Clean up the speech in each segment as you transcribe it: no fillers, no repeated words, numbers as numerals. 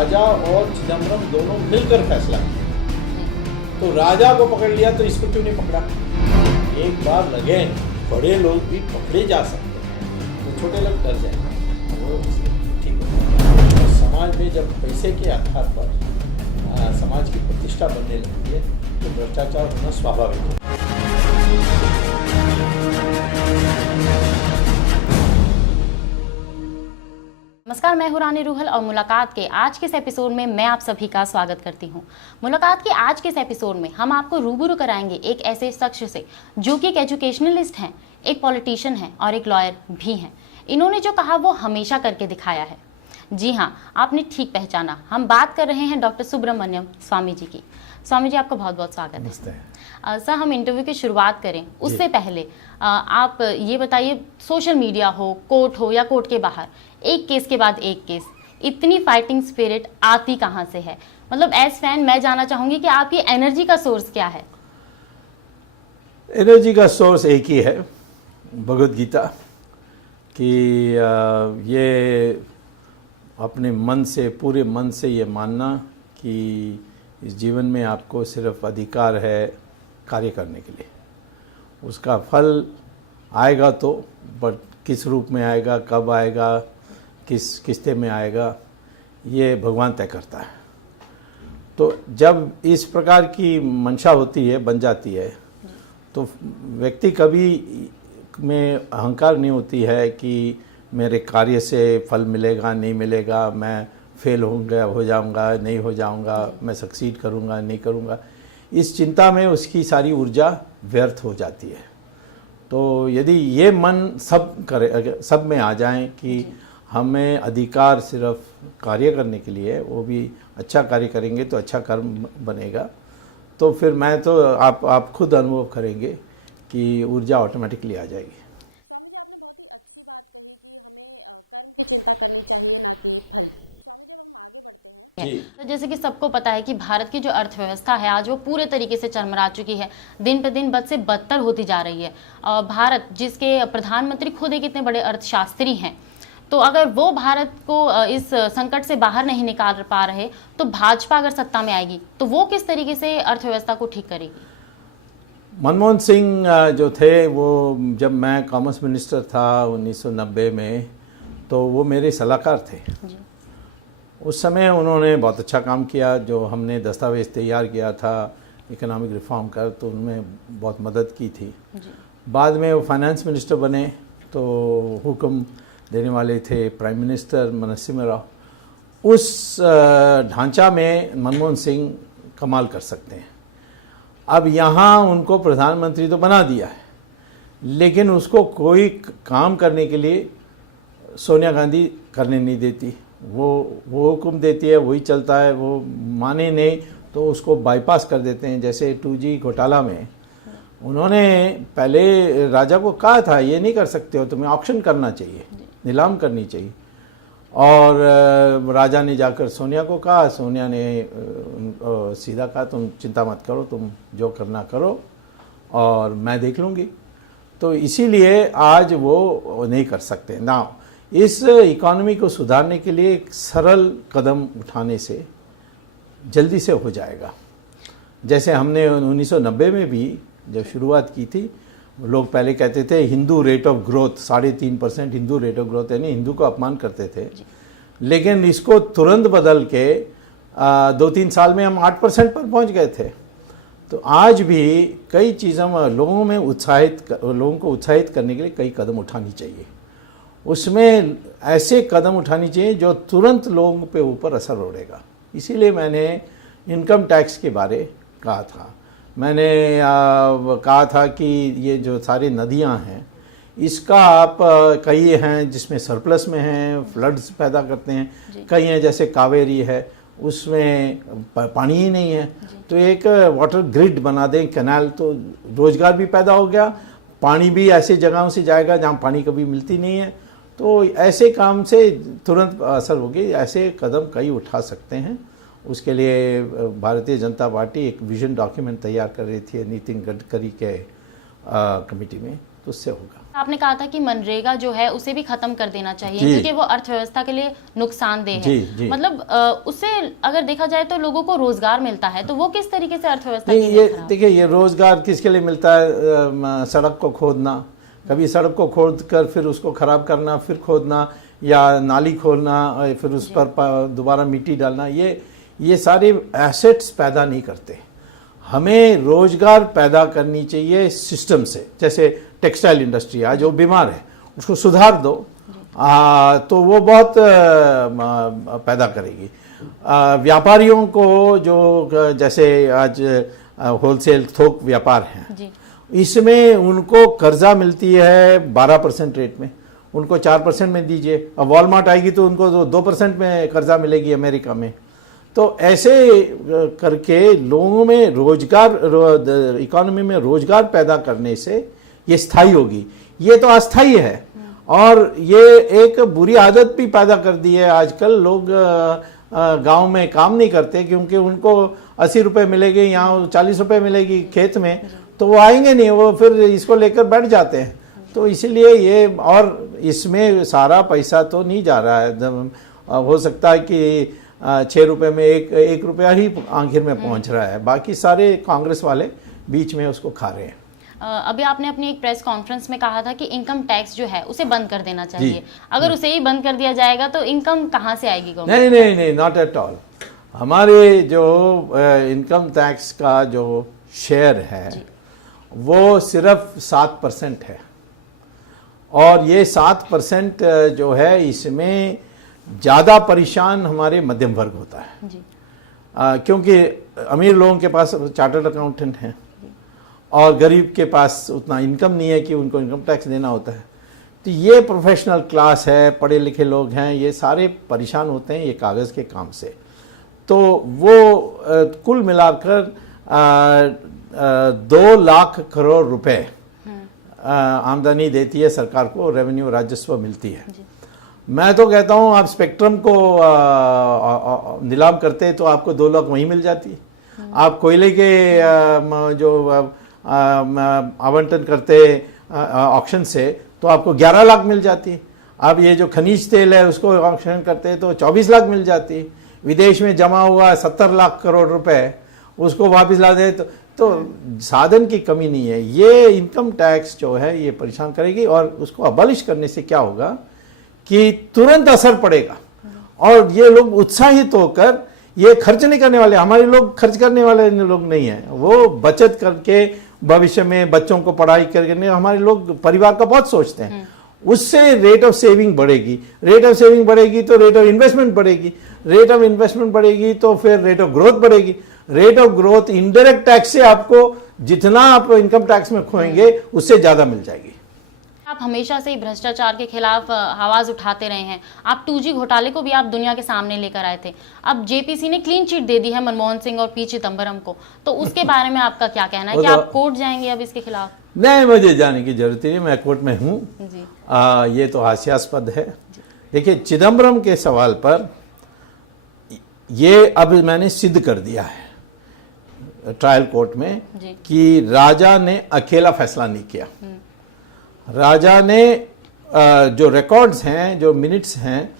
राजा और चिदम्बरम दोनों मिलकर फैसला किया। तो राजा को पकड़ लिया तो इसको क्यों नहीं पकड़ा? एक बार लगे, बड़े लोग भी पकड़े जा सकते हैं तो छोटे लोग डर जाएंगे, वो ठीक है। तो समाज में जब पैसे के आधार पर समाज की प्रतिष्ठा बनने लगती है तो भ्रष्टाचार होना स्वाभाविक है। नमस्कार, मैं हूं रानी रूहल और मुलाकात के आज के इस एपिसोड में मैं आप सभी का स्वागत करती हूं। मुलाकात के आज के इस एपिसोड में हम आपको रूबरू कराएंगे एक ऐसे शख्स से जो कि एक एजुकेशनलिस्ट हैं, एक पॉलिटिशियन हैं और एक लॉयर भी हैं। इन्होंने जो कहा वो हमेशा करके दिखाया है। जी हाँ, आपने ठीक पहचाना, हम बात कर रहे हैं डॉक्टर सुब्रमण्यम स्वामी जी की। स्वामी जी, आपका बहुत बहुत स्वागत है। सर, हम इंटरव्यू की शुरुआत करें उससे पहले आप ये बताइए, सोशल मीडिया हो, कोर्ट हो या कोर्ट के बाहर, एक केस के बाद एक केस, इतनी फाइटिंग स्पिरिट आती कहाँ से है? मतलब एज फैन मैं जानना चाहूंगी कि आपकी एनर्जी का सोर्स क्या है? एनर्जी का सोर्स एक ही है, भगवद गीता कि ये अपने मन से, पूरे मन से ये मानना कि इस जीवन में आपको सिर्फ अधिकार है कार्य करने के लिए। उसका फल आएगा तो, बट किस रूप में आएगा, कब आएगा, किस किस्ते में आएगा, ये भगवान तय करता है। तो जब इस प्रकार की मंशा होती है, बन जाती है, तो व्यक्ति कभी में अहंकार नहीं होती है कि मेरे कार्य से फल मिलेगा, नहीं मिलेगा, मैं फेल हो जाऊंगा, नहीं हो जाऊंगा, मैं सक्सीड करूंगा, नहीं करूंगा। इस चिंता में उसकी सारी ऊर्जा व्यर्थ हो जाती है। तो यदि ये मन सब में आ जाए कि हमें अधिकार सिर्फ कार्य करने के लिए, वो भी अच्छा कार्य करेंगे तो अच्छा कर्म बनेगा, तो फिर मैं तो आप खुद अनुभव करेंगे कि ऊर्जा ऑटोमेटिकली आ जाएगी। तो जैसे कि सबको पता है कि भारत की जो अर्थव्यवस्था है आज वो पूरे तरीके से चरमरा चुकी है, दिन पे दिन बद से बदतर होती जा रही है। भारत, जिसके प्रधानमंत्री खुद एक इतने बड़े अर्थशास्त्री हैं, तो अगर वो भारत को इस संकट से बाहर नहीं निकाल पा रहे, तो भाजपा अगर सत्ता में आएगी तो वो किस तरीके से अर्थव्यवस्था को ठीक करेगी? मनमोहन सिंह जो थे, वो जब मैं कॉमर्स मिनिस्टर था 1990 में, तो वो मेरे सलाहकार थे जी। उस समय उन्होंने बहुत अच्छा काम किया। जो हमने दस्तावेज़ तैयार किया था इकोनॉमिक रिफॉर्म का, तो उनमें बहुत मदद की थी जी। बाद में वो फाइनेंस मिनिस्टर बने तो हुक्म देने वाले थे प्राइम मिनिस्टर नरसिम्हा राव। उस ढांचा में मनमोहन सिंह कमाल कर सकते हैं। अब यहाँ उनको प्रधानमंत्री तो बना दिया है, लेकिन उसको कोई काम करने के लिए सोनिया गांधी करने नहीं देती। वो हुक्म देती है, वही चलता है, वो माने नहीं तो उसको बाईपास कर देते हैं। जैसे 2G घोटाला में उन्होंने पहले राजा को कहा था ये नहीं कर सकते हो, तुम्हें ऑक्शन करना चाहिए, नीलाम करनी चाहिए, और राजा ने जाकर सोनिया को कहा, सोनिया ने सीधा कहा तुम चिंता मत करो, तुम जो करना करो और मैं देख लूँगी। तो इसीलिए आज वो नहीं कर सकते ना। इस इकॉनमी को सुधारने के लिए एक सरल कदम उठाने से जल्दी से हो जाएगा। जैसे हमने 1990 में भी जब शुरुआत की थी, लोग पहले कहते थे Hindu rate of growth 3.5% Hindu rate of growth, यानी हिंदू को अपमान करते थे। लेकिन इसको तुरंत बदल के 2-3 साल में हम 8% पर पहुंच गए थे। तो आज भी कई चीज़ों लोगों को उत्साहित करने के लिए कई कदम उठानी चाहिए। उसमें ऐसे कदम उठानी चाहिए जो तुरंत लोगों पे ऊपर असर छोड़ेगा। इसीलिए मैंने इनकम टैक्स के बारे कहा था। मैंने कहा था कि ये जो सारी नदियां हैं, इसका आप कई हैं जिसमें सरप्लस में हैं, फ्लड्स पैदा करते हैं, कई हैं जैसे कावेरी है उसमें पानी ही नहीं है, तो एक वाटर ग्रिड बना दें, कैनाल, तो रोजगार भी पैदा हो गया, पानी भी ऐसे जगहों से जाएगा जहाँ पानी कभी मिलती नहीं है। तो ऐसे काम से तुरंत असर होगी। ऐसे कदम कई उठा सकते हैं। उसके लिए भारतीय जनता पार्टी एक विजन डॉक्यूमेंट तैयार कर रही थी नितिन गडकरी के कमेटी में, तो उससे होगा। आपने कहा था कि मनरेगा जो है उसे भी खत्म कर देना चाहिए जी। क्योंकि वो अर्थव्यवस्था के लिए नुकसानदेह जी, है। जी। मतलब उससे अगर देखा जाए तो लोगों को रोजगार मिलता है, तो वो किस तरीके से अर्थव्यवस्था नहीं, के लिए ये खराब? देखिए, ये रोजगार किसके लिए मिलता है? सड़क को खोदना, कभी सड़क को खोद कर फिर उसको खराब करना, फिर खोदना, या नाली खोलना और फिर उस पर दोबारा मिट्टी डालना, ये सारे एसेट्स पैदा नहीं करते। हमें रोजगार पैदा करनी चाहिए सिस्टम से। जैसे टेक्सटाइल इंडस्ट्री आज वो बीमार है, उसको सुधार दो, तो वो बहुत पैदा करेगी। व्यापारियों को जो जैसे आज होलसेल थोक व्यापार हैं, जी। इसमें उनको कर्जा मिलती है 12% रेट में, उनको 4% में दीजिए। अब वॉलमार्ट आएगी तो उनको 2% में कर्जा मिलेगी अमेरिका में। तो ऐसे करके लोगों में रोजगार, इकोनॉमी में रोजगार पैदा करने से ये स्थायी होगी। ये तो अस्थायी है, और ये एक बुरी आदत भी पैदा कर दी है। आजकल लोग गांव में काम नहीं करते क्योंकि उनको 80 रुपये मिलेंगे, यहाँ 40 रुपये मिलेगी खेत में, तो वो आएंगे नहीं, वो फिर इसको लेकर बैठ जाते हैं। तो इसीलिए ये, और इसमें सारा पैसा तो नहीं जा रहा है। हो सकता है कि 6 रुपये में एक रुपया ही आखिर में पहुंच रहा है, बाकी सारे कांग्रेस वाले बीच में उसको खा रहे हैं। अभी आपने अपनी एक प्रेस कॉन्फ्रेंस में कहा था कि इनकम टैक्स जो है उसे बंद कर देना चाहिए। अगर उसे ही बंद कर दिया जाएगा तो इनकम कहाँ से आएगी गवर्नमेंट? नहीं, नॉट एट ऑल। हमारे जो इनकम टैक्स का जो शेयर है वो सिर्फ 7% है, और ये 7% जो है, इसमें ज़्यादा परेशान हमारे मध्यम वर्ग होता है जी। क्योंकि अमीर लोगों के पास चार्टर्ड अकाउंटेंट हैं और गरीब के पास उतना इनकम नहीं है कि उनको इनकम टैक्स देना होता है। तो ये प्रोफेशनल क्लास है, पढ़े लिखे लोग हैं, ये सारे परेशान होते हैं ये कागज़ के काम से। तो वो कुल मिलाकर 2 लाख करोड़ रुपए आमदनी देती है सरकार को, रेवेन्यू राजस्व मिलती है। मैं तो कहता हूँ आप स्पेक्ट्रम को नीलाम करते तो आपको 2 लाख वहीं मिल जाती। आप कोयले के जो आवंटन करते ऑक्शन से तो आपको 11 लाख मिल जाती। अब ये जो खनिज तेल है उसको ऑक्शन करते तो 24 लाख मिल जाती। विदेश में जमा हुआ 70 लाख करोड़ रुपए उसको वापस ला दे तो साधन की कमी नहीं है। ये इनकम टैक्स जो है ये परेशान करेगी, और उसको अबॉलिश करने से क्या होगा कि तुरंत असर पड़ेगा, और ये लोग उत्साहित होकर ये खर्च नहीं करने वाले। हमारे लोग खर्च करने वाले लोग नहीं हैं, वो बचत करके भविष्य में बच्चों को पढ़ाई करने, हमारे लोग परिवार का बहुत सोचते हैं। उससे रेट ऑफ सेविंग बढ़ेगी, रेट ऑफ सेविंग बढ़ेगी तो रेट ऑफ इन्वेस्टमेंट बढ़ेगी, रेट ऑफ इन्वेस्टमेंट बढ़ेगी तो फिर रेट ऑफ ग्रोथ बढ़ेगी। Rate of growth indirect tax से आपको जितना आप इनकम टैक्स में खोएंगे उससे ज्यादा मिल जाएगी। आप हमेशा से ही भ्रष्टाचार के खिलाफ आवाज उठाते रहे हैं। आप 2G घोटाले को भी आप दुनिया के सामने लेकर आए थे। अब जेपीसी ने क्लीन चिट दे दी है मनमोहन सिंह और पी चिदम्बरम को, तो उसके बारे में आपका क्या कहना है कि आप कोर्ट जाएंगे अब इसके खिलाफ? नहीं, मुझे जाने की जरूरत नहीं, मैं कोर्ट में हूँ। ये तो हास्यास्पद है। देखिए, चिदम्बरम के सवाल पर ये अब मैंने सिद्ध कर दिया है ट्रायल कोर्ट में कि राजा ने अकेला फैसला नहीं किया। राजा ने जो रिकॉर्ड्स हैं, जो मिनट्स हैं,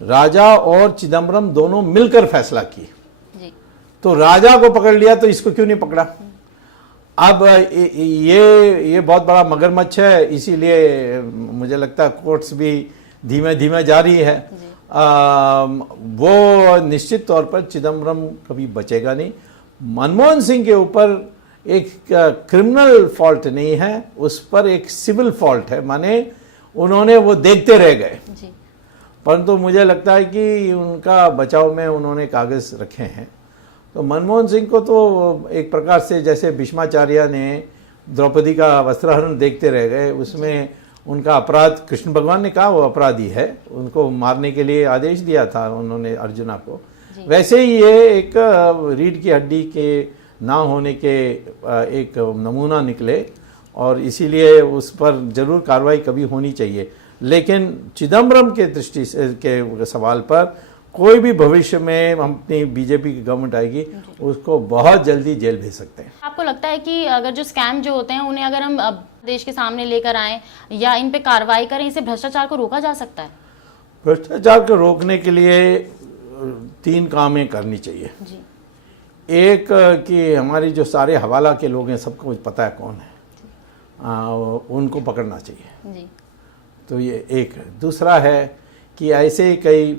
राजा और चिदम्बरम दोनों मिलकर फैसला किए। तो राजा को पकड़ लिया तो इसको क्यों नहीं पकड़ा? अब ये बहुत बड़ा मगरमच्छ है, इसीलिए मुझे लगता है कोर्ट्स भी धीमे धीमे जारी है। वो निश्चित तौर पर चिदम्बरम कभी बचेगा नहीं। मनमोहन सिंह के ऊपर एक क्रिमिनल फॉल्ट नहीं है, उस पर एक सिविल फॉल्ट है, माने उन्होंने वो देखते रह गए। परंतु मुझे लगता है कि उनका बचाव में उन्होंने कागज रखे हैं। तो मनमोहन सिंह को तो एक प्रकार से जैसे भीष्माचार्य ने द्रौपदी का वस्त्रहरण देखते रह गए, उसमें उनका अपराध कृष्ण भगवान ने कहा वो अपराधी है, उनको मारने के लिए आदेश दिया था उन्होंने अर्जुना को। वैसे ही ये एक रीढ़ की हड्डी के ना होने के एक नमूना निकले, और इसीलिए उस पर जरूर कार्रवाई कभी होनी चाहिए। लेकिन चिदम्बरम के दृष्टि से के सवाल पर कोई भी भविष्य में हम अपनी बीजेपी की गवर्नमेंट आएगी उसको बहुत जल्दी जेल भेज सकते हैं। आपको लगता है कि अगर जो स्कैम जो होते हैं उन्हें अगर हम देश के सामने लेकर आए या इन पे कार्रवाई करें, इससे भ्रष्टाचार को रोका जा सकता है? भ्रष्टाचार को रोकने के लिए 3 कामें करनी चाहिए जी। एक कि हमारी जो सारे हवाला के लोग हैं सबको पता है कौन है, उनको पकड़ना चाहिए जी। तो ये एक है। दूसरा है कि ऐसे ही कई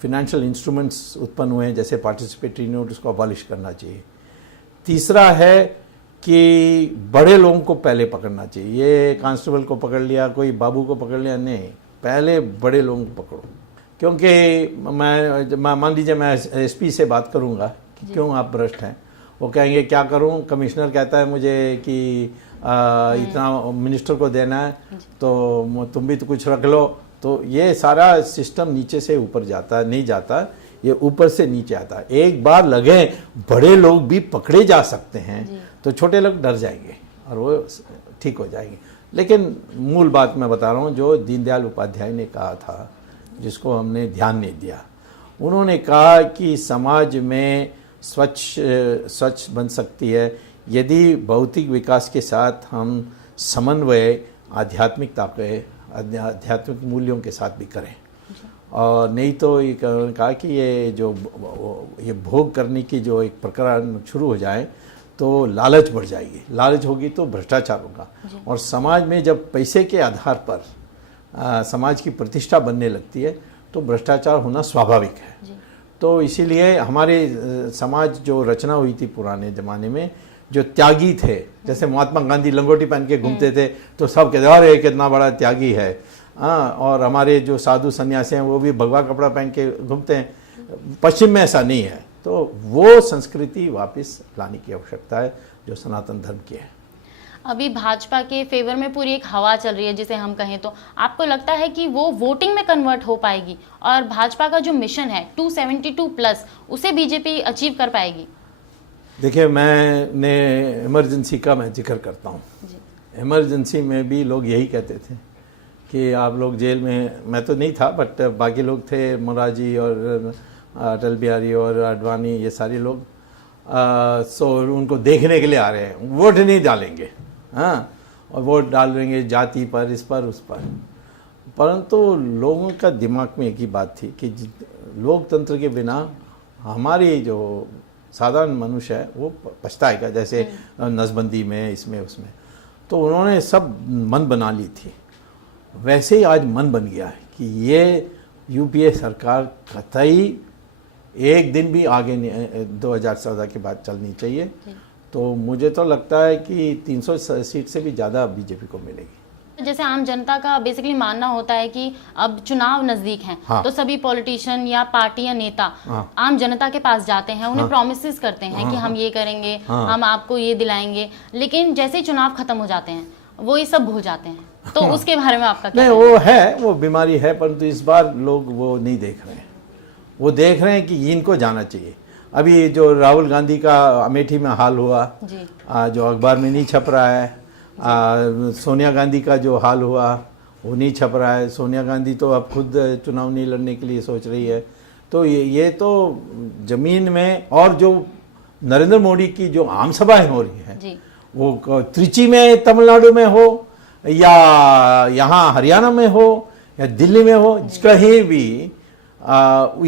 फिनेंशियल इंस्ट्रूमेंट्स उत्पन्न हुए हैं जैसे पार्टिसिपेटरी नोट, उसको अबॉलिश करना चाहिए। तीसरा है कि बड़े लोगों को पहले पकड़ना चाहिए। ये कांस्टेबल को पकड़ लिया, कोई बाबू को पकड़ लिया, नहीं, पहले बड़े लोगों को पकड़ो। क्योंकि मैं मान लीजिए मैं एसपी से बात करूंगा कि क्यों आप भ्रष्ट हैं, वो कहेंगे क्या करूं, कमिश्नर कहता है मुझे कि इतना मिनिस्टर को देना है तो तुम भी तो कुछ रख लो। तो ये सारा सिस्टम नीचे से ऊपर जाता है, नहीं जाता, ये ऊपर से नीचे आता है। एक बार लगे बड़े लोग भी पकड़े जा सकते हैं तो छोटे लोग डर जाएंगे और वो ठीक हो जाएंगे। लेकिन मूल बात मैं बता रहा हूँ जो दीनदयाल उपाध्याय ने कहा था, जिसको हमने ध्यान नहीं दिया। उन्होंने कहा कि समाज में स्वच्छ बन सकती है यदि भौतिक विकास के साथ हम समन्वय आध्यात्मिकता के आध्यात्मिक मूल्यों के साथ भी करें। और नहीं तो ये कहा कि ये भोग करने की जो एक प्रकरण शुरू हो जाए तो लालच बढ़ जाएगी, लालच होगी तो भ्रष्टाचार होगा। और समाज में जब पैसे के आधार पर समाज की प्रतिष्ठा बनने लगती है तो भ्रष्टाचार होना स्वाभाविक है। तो इसीलिए हमारे समाज जो रचना हुई थी पुराने ज़माने में, जो त्यागी थे, जैसे महात्मा गांधी लंगोटी पहन के घूमते थे तो सब कहते अरे कितना बड़ा त्यागी है। और हमारे जो साधु सन्यासी हैं वो भी भगवा कपड़ा पहन के घूमते हैं। पश्चिम में ऐसा नहीं है। तो वो संस्कृति वापस लाने की आवश्यकता है जो सनातन धर्म की है। अभी भाजपा के फेवर में पूरी एक हवा चल रही है जिसे हम कहें तो, आपको लगता है कि वो वोटिंग में कन्वर्ट हो पाएगी और भाजपा का जो मिशन है 272+ उसे बीजेपी अचीव कर पाएगी? देखिए, मैंने इमरजेंसी का मैं जिक्र करता हूँ। इमरजेंसी में भी लोग यही कहते थे कि आप लोग जेल में, मैं तो नहीं था बट बाकी लोग थे, मोरारजी और अटल बिहारी और आडवाणी, ये सारे लोग सो उनको देखने के लिए आ रहे हैं, वोट नहीं डालेंगे। हाँ, और वोट डाल देंगे जाति पर, इस पर, उस पर। परंतु लोगों का दिमाग में एक ही बात थी कि लोकतंत्र के बिना हमारी जो साधारण मनुष्य है वो पछताएगा, जैसे नसबंदी में, इसमें, उसमें। तो उन्होंने सब मन बना ली थी। वैसे ही आज मन बन गया है कि ये यूपीए सरकार कतई एक दिन भी आगे 2014 के बाद चलनी चाहिए। तो मुझे तो लगता है कि 300 सीट से भी ज़्यादा बीजेपी को मिलेगी। जैसे आम जनता का बेसिकली मानना होता है कि अब चुनाव नजदीक हैं, हाँ। तो सभी पॉलिटिशियन या पार्टी या नेता हाँ। आम जनता के पास जाते हैं, उन्हें हाँ। प्रॉमिसेस करते हैं कि हम ये करेंगे, हम आपको ये दिलाएंगे, लेकिन जैसे ही चुनाव खत्म हो जाते हैं वो ये सब भूल जाते हैं। तो उसके बारे में आपका क्या? नहीं, वो है, वो बीमारी है, परंतु इस बार लोग वो नहीं देख रहे हैं। वो देख रहे हैं कि इनको जाना चाहिए। अभी जो राहुल गांधी का अमेठी में हाल हुआ, जो अखबार में नहीं छप रहा है, सोनिया गांधी का जो हाल हुआ वो नहीं छप रहा है। सोनिया गांधी तो अब खुद चुनाव नहीं लड़ने के लिए सोच रही है। तो ये तो जमीन में, और जो नरेंद्र मोदी की जो आम सभाएं हो रही हैं, वो त्रिची में तमिलनाडु में हो या यहाँ हरियाणा में हो या दिल्ली में हो, कहीं भी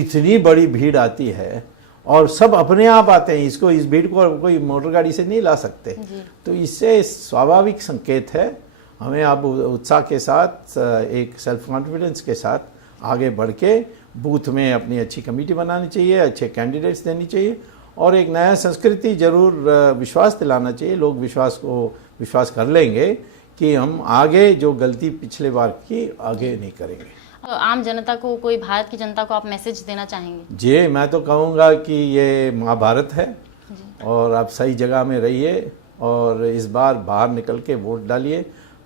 इतनी बड़ी भीड़ आती है और सब अपने आप आते हैं। इस भीड़ को कोई मोटर गाड़ी से नहीं ला सकते। तो इससे स्वाभाविक संकेत है, हमें अब उत्साह के साथ, एक सेल्फ कॉन्फिडेंस के साथ आगे बढ़ के बूथ में अपनी अच्छी कमेटी बनानी चाहिए, अच्छे कैंडिडेट्स देनी चाहिए और एक नया संस्कृति जरूर विश्वास दिलाना चाहिए। लोग विश्वास कर लेंगे कि हम आगे जो गलती पिछले बार की आगे नहीं करेंगे। आम जनता को, कोई भारत की जनता को आप मैसेज देना चाहेंगे? जी, मैं तो कहूँगा कि ये महाभारत है और आप सही जगह में रहिए और इस बार बाहर निकल के वोट डालिए।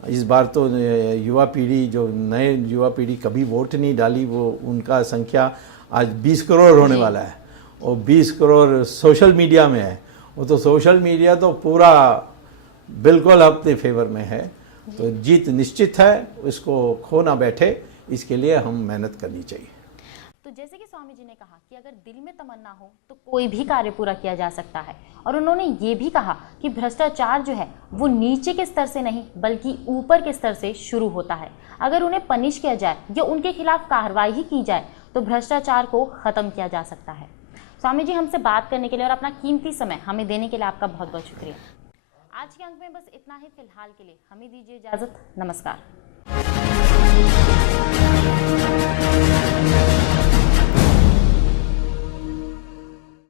इस बार तो युवा पीढ़ी, जो नए युवा पीढ़ी कभी वोट नहीं डाली, वो उनका संख्या आज 20 करोड़ होने वाला है और 20 करोड़ सोशल मीडिया में है। वो तो सोशल मीडिया तो पूरा बिल्कुल अपने फेवर में है। तो जीत निश्चित है, इसको खो ना बैठे, इसके लिए हम मेहनत करनी चाहिए। तो जैसे कि स्वामी जी ने कहा कि अगर दिल में तमन्ना हो तो कोई भी कार्य पूरा किया जा सकता है, और उन्होंने ये भी कहा कि भ्रष्टाचार जो है वो नीचे के स्तर से नहीं बल्कि ऊपर के स्तर से शुरू होता है। अगर उन्हें पनिश किया जाए या उनके खिलाफ कार्रवाई ही की जाए तो भ्रष्टाचार को खत्म किया जा सकता है। स्वामी जी, हमसे बात करने के लिए और अपना कीमती समय हमें देने के लिए आपका बहुत बहुत शुक्रिया। आज के अंक में बस इतना ही। फिलहाल के लिए हमें दीजिए इजाजत। नमस्कार।